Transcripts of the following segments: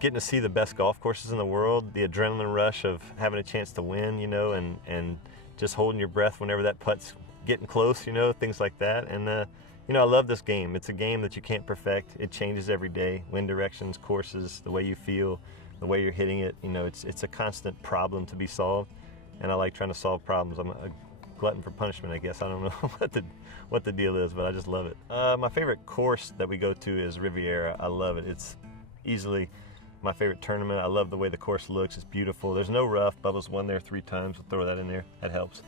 getting to see the best golf courses in the world, the adrenaline rush of having a chance to win, you know, and just holding your breath whenever that putt's getting close, you know, things like that. And you know, I love this game. It's a game that you can't perfect. It changes every day. Wind directions, courses, the way you feel, the way you're hitting it. You know, it's a constant problem to be solved, and I like trying to solve problems. I'm a glutton for punishment, I guess. I don't know what the deal is, but I just love it. My favorite course that we go to is Riviera. I love it. It's easily my favorite tournament. I love the way the course looks. It's beautiful. There's no rough. Bubba's won there 3 times. We'll throw that in there. That helps.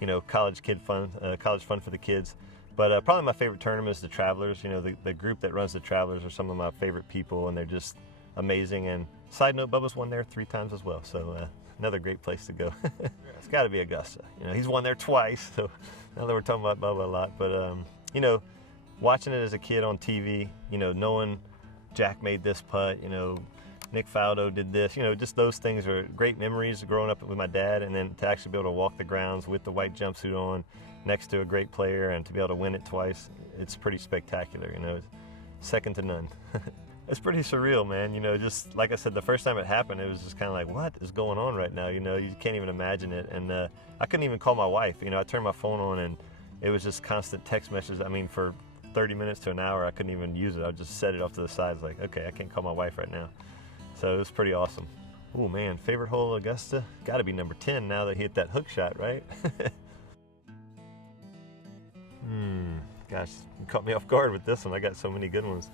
You know, college fun for the kids. But probably my favorite tournament is the Travelers. You know, the group that runs the Travelers are some of my favorite people, and they're just amazing. And side note, Bubba's won there 3 times as well. So another great place to go. It's got to be Augusta. You know, he's won there twice. So now that we're talking about Bubba a lot, but you know, watching it as a kid on TV, you know, knowing Jack made this putt, you know, Nick Faldo did this, you know, just those things are great memories growing up with my dad, and then to actually be able to walk the grounds with the white jumpsuit on next to a great player and to be able to win it twice, it's pretty spectacular, you know, second to none. It's pretty surreal, man. You know, just like I said, the first time it happened, it was just kind of like, what is going on right now? You know, you can't even imagine it. And I couldn't even call my wife. You know, I turned my phone on and it was just constant text messages. I mean, for 30 minutes to an hour, I couldn't even use it. I would just set it off to the side. It's like, okay, I can't call my wife right now. So it was pretty awesome. Oh man, favorite hole at Augusta? Got to be number 10 now that he hit that hook shot, right? Gosh, you caught me off guard with this one. I got so many good ones.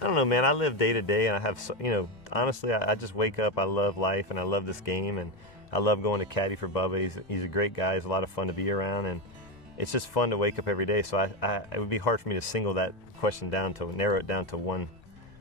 I don't know, man. I live day to day, and I have, you know, honestly, I just wake up. I love life, and I love this game, and I love going to Caddie for Bubba. He's a great guy. He's a lot of fun to be around, and it's just fun to wake up every day. So it would be hard for me to single that question down, to narrow it down to one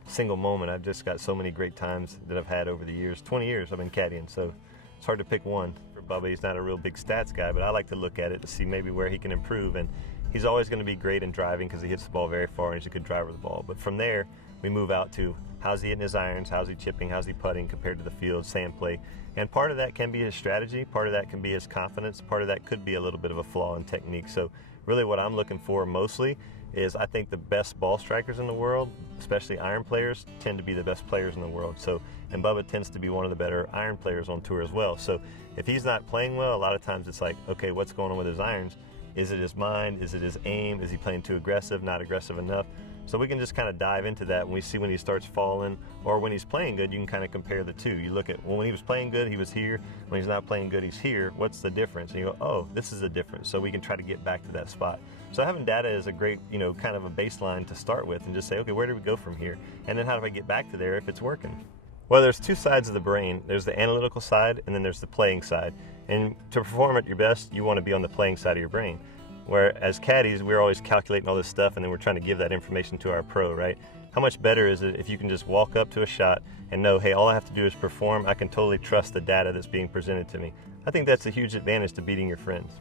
single moment. I've just got so many great times that I've had over the years. 20 years I've been caddying, so it's hard to pick one. For Bubba, he's not a real big stats guy, but I like to look at it to see maybe where he can improve. And he's always going to be great in driving because he hits the ball very far and he's a good driver of the ball. But from there, we move out to how's he hitting his irons, how's he chipping, how's he putting compared to the field, sand play. And part of that can be his strategy, part of that can be his confidence, part of that could be a little bit of a flaw in technique. So really what I'm looking for mostly is I think the best ball strikers in the world, especially iron players, tend to be the best players in the world. So, and Bubba tends to be one of the better iron players on tour as well. So if he's not playing well, a lot of times it's like, okay, what's going on with his irons? Is it his mind? Is it his aim? Is he playing too aggressive, not aggressive enough? So we can just kind of dive into that when we see when he starts falling, or when he's playing good, you can kind of compare the two. You look at, well, when he was playing good, he was here. When he's not playing good, he's here. What's the difference? And you go, oh, this is the difference. So we can try to get back to that spot. So having data is a great, you know, kind of a baseline to start with and just say, okay, where do we go from here? And then how do I get back to there if it's working? Well, there's two sides of the brain. There's the analytical side, and then there's the playing side. And to perform at your best, you want to be on the playing side of your brain. Where as caddies, we're always calculating all this stuff, and then we're trying to give that information to our pro, right? How much better is it if you can just walk up to a shot and know, hey, all I have to do is perform. I can totally trust the data that's being presented to me. I think that's a huge advantage to beating your friends.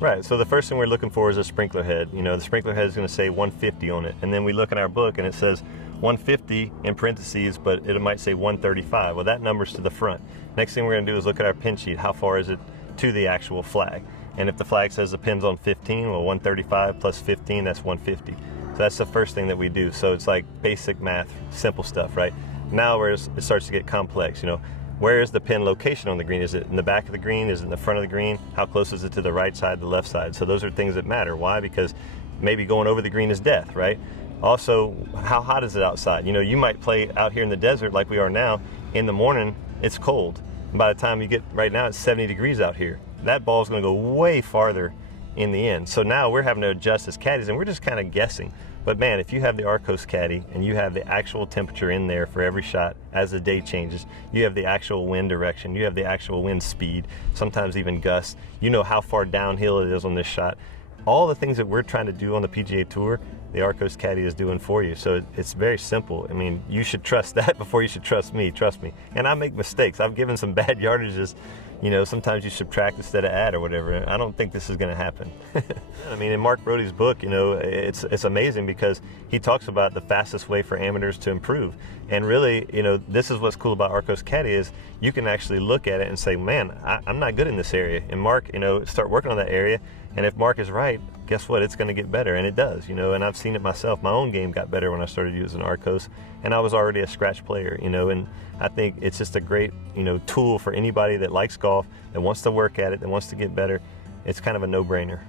Right, so the first thing we're looking for is a sprinkler head. You know, the sprinkler head is going to say 150 on it, and then we look in our book and it says 150 in parentheses, but it might say 135. Well, that number's to the front. Next thing we're going to do is look at our pin sheet. How far is it to the actual flag? And if the flag says the pin's on 15, well, 135 plus 15, that's 150. So that's the first thing that we do. So it's like basic math, simple stuff, right? Now where it starts to get complex, you know, where is the pin location on the green? Is it in the back of the green? Is it in the front of the green? How close is it to the right side, the left side? So those are things that matter. Why? Because maybe going over the green is death, right? Also, how hot is it outside? You know, you might play out here in the desert like we are now. In the morning, it's cold. And by the time you get, right now it's 70 degrees out here. That ball is going to go way farther in the end. So now we're having to adjust as caddies, and we're just kind of guessing. But man, if you have the Arccos caddy and you have the actual temperature in there for every shot as the day changes, you have the actual wind direction, you have the actual wind speed, sometimes even gusts, you know how far downhill it is on this shot. All the things that we're trying to do on the PGA Tour, the Arccos caddy is doing for you. So it's very simple. I mean, you should trust that before you should trust me, trust me. And I make mistakes. I've given some bad yardages. You know, sometimes you subtract instead of add or whatever. I don't think this is going to happen. I mean, in Mark Brody's book, you know, it's amazing because he talks about the fastest way for amateurs to improve. And really, you know, this is what's cool about Arccos caddy is you can actually look at it and say, man, I'm not good in this area. And Mark, you know, start working on that area. And if Mark is right, guess what? It's going to get better, and it does, you know. And I've seen it myself. My own game got better when I started using Arccos, and I was already a scratch player, you know. And I think it's just a great, you know, tool for anybody that likes golf, that wants to work at it, that wants to get better. It's kind of a no-brainer.